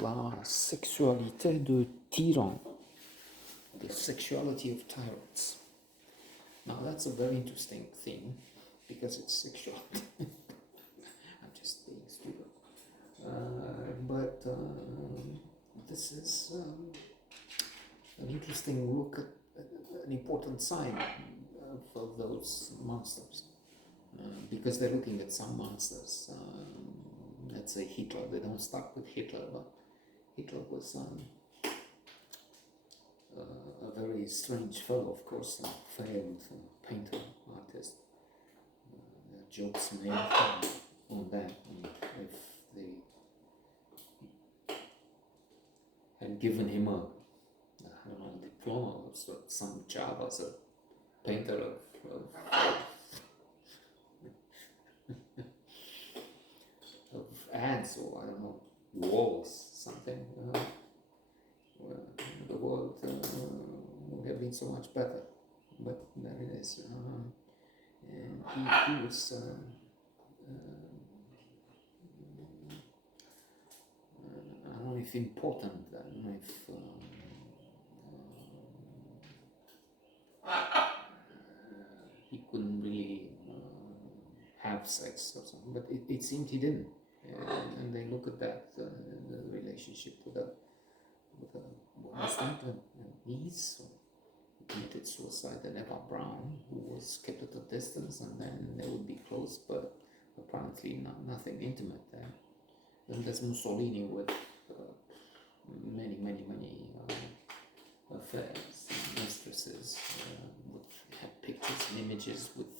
La sexualité de Tyrans, the sexuality of tyrants. Now that's a very interesting thing because it's sexual. I'm just being stupid. But this is an interesting look at an important side of those monsters. Because they're looking at some monsters. Let's say Hitler. They don't start with Hitler, but Hitler was a very strange fellow, of course, a failed painter, artist. Jokes made on that. And if they had given him a diploma or some job as a painter of ads, or I don't know, walls, something, the world would have been so much better. But there it is. And he was I don't know if important, I don't know if he couldn't really have sex or something, but it seemed he didn't. And they look at that, the relationship with a what was that, a niece who committed suicide, and Eva Braun, who was kept at a distance, and then they would be close, but apparently nothing intimate there. Then there's Mussolini with many affairs, mistresses, had pictures and images with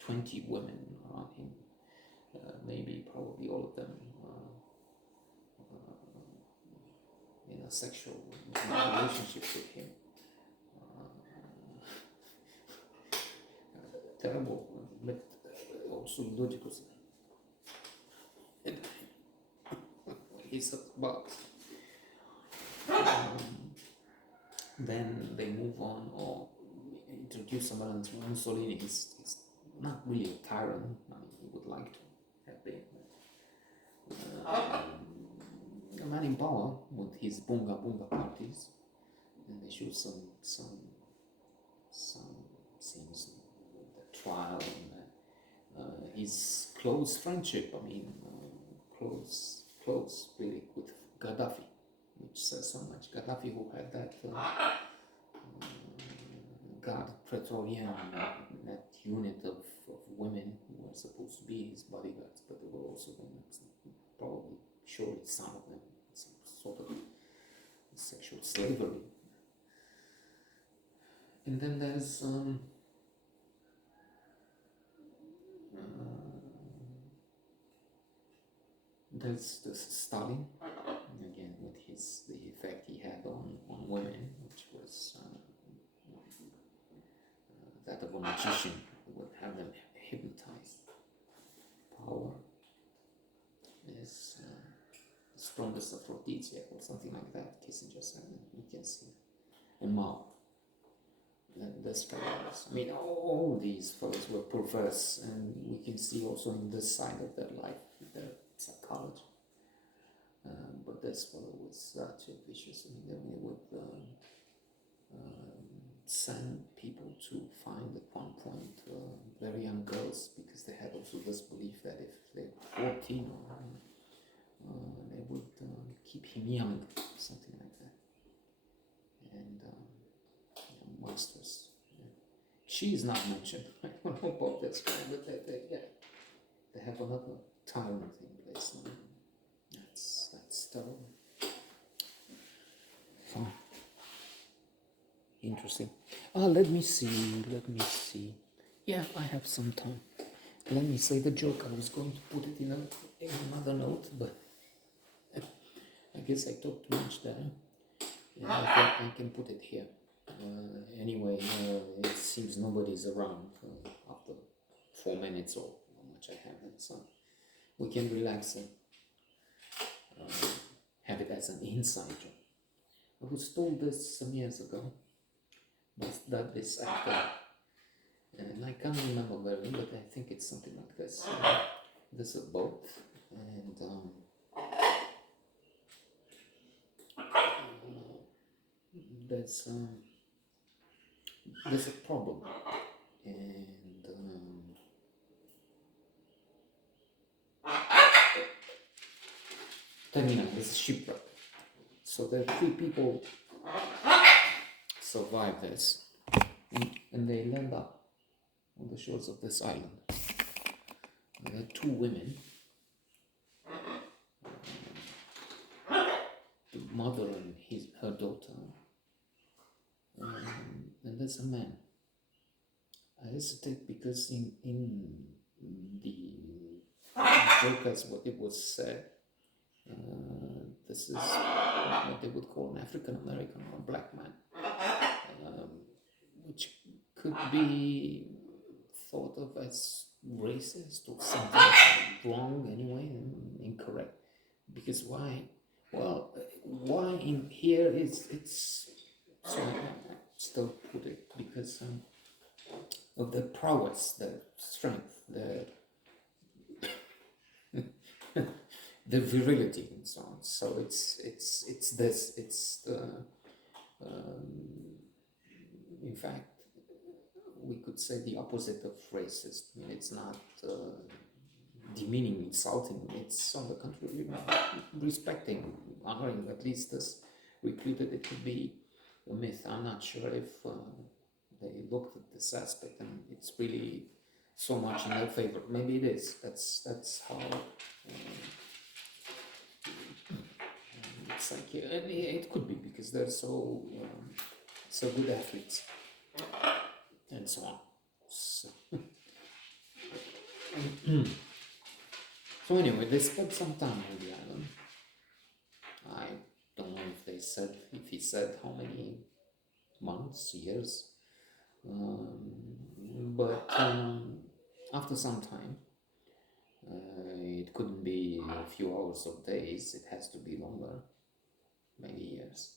20 women around him, maybe probably all of them in a sexual relationship with him. Terrible, but also logical. He's about. Then they move on or introduce someone else. Mussolini is not really a tyrant. I mean, he would like to have been a man in power with his bunga parties, and they show some scenes, the trial, and his close friendship. I mean, close really with Gaddafi, which says so much. Gaddafi, who had that Guard Praetorian, that unit of women who were supposed to be his bodyguards, but there were also probably surely some of them, some sort of sexual slavery. And then there's Stalin, again with the effect he had on women, which was that of a magician who would have them hypnotized. Power is the strongest aphrodisiac, or something like that. Kissinger said, you can see. And Mao. This fellows, I mean, all these fellows were perverse, and we can see also in this side of their life, their psychology. But this fellow was such a vicious. I mean, they would send people to find at one point very young girls, because they had also this belief that if they were 14 they would keep him young, something like that. And monsters. She is not mentioned. I don't know about this guy, but they have another tyrant in place. That's terrible. So interesting. Let me see. Yeah, I have some time. Let me say the joke. I was going to put it in another note, but I guess I talked too much there. Yeah, I can put it here. Anyway, it seems nobody's around after 4 minutes or how much I have, so we can relax and have it as an inside joke. I was told this some years ago that this actor, and I can't remember very, but I think it's something like this. There's a boat, and there's a problem, and terminal is shipwreck. So there are 3 people survive this, and they land up on the shores of this island. And there are 2 women, the mother and her daughter, and there's a man. I hesitate because in the book, as what it was said, this is what they would call an African American or black man, which could be thought of as racist or something wrong anyway, and incorrect. Because why? Well, why in here it's so I still put it because of the prowess, the strength, the virility and so on. So it's the in fact we could say the opposite of racist. I mean, it's not demeaning, insulting. It's on the contrary, respecting, honoring. At least as reputed, it could be a myth. I'm not sure if they looked at this aspect and it's really so much in their favor. Maybe it is. That's how. It's like it could be because they're so good athletes and so on. So anyway, they spent some time on the island. I don't know if he said how many months, years, but after some time, it couldn't be a few hours or days. It has to be longer, many years.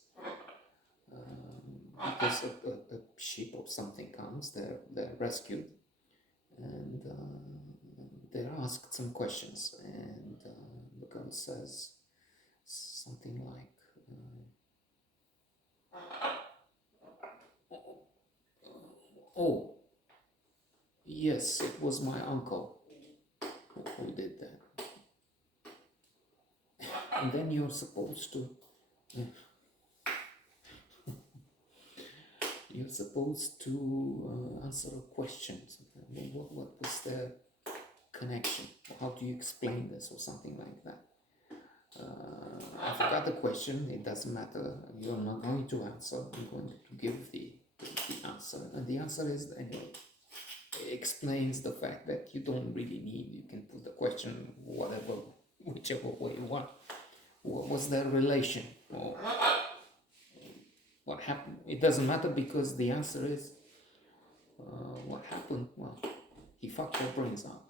Because a ship or something comes, they're rescued, and they're asked some questions, and the girl says something like, "Oh, yes, it was my uncle who did that." And then you're supposed to answer a question. What was the connection? How do you explain this, or something like that? I forgot the question. It doesn't matter. You're not going to answer. I'm going to give the answer, and the answer is, anyway, it explains the fact that you don't really need. You can put the question whichever way you want. What was their relation, or what happened? It doesn't matter, because the answer is what happened. Well, he fucked your brains out.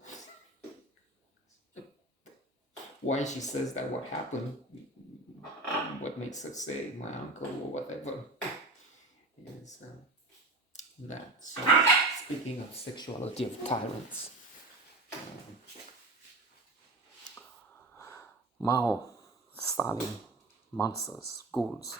Why she says that, what happened, what makes her say my uncle or whatever, is that. So, speaking of sexuality of tyrants, Mao, Stalin, monsters, ghouls,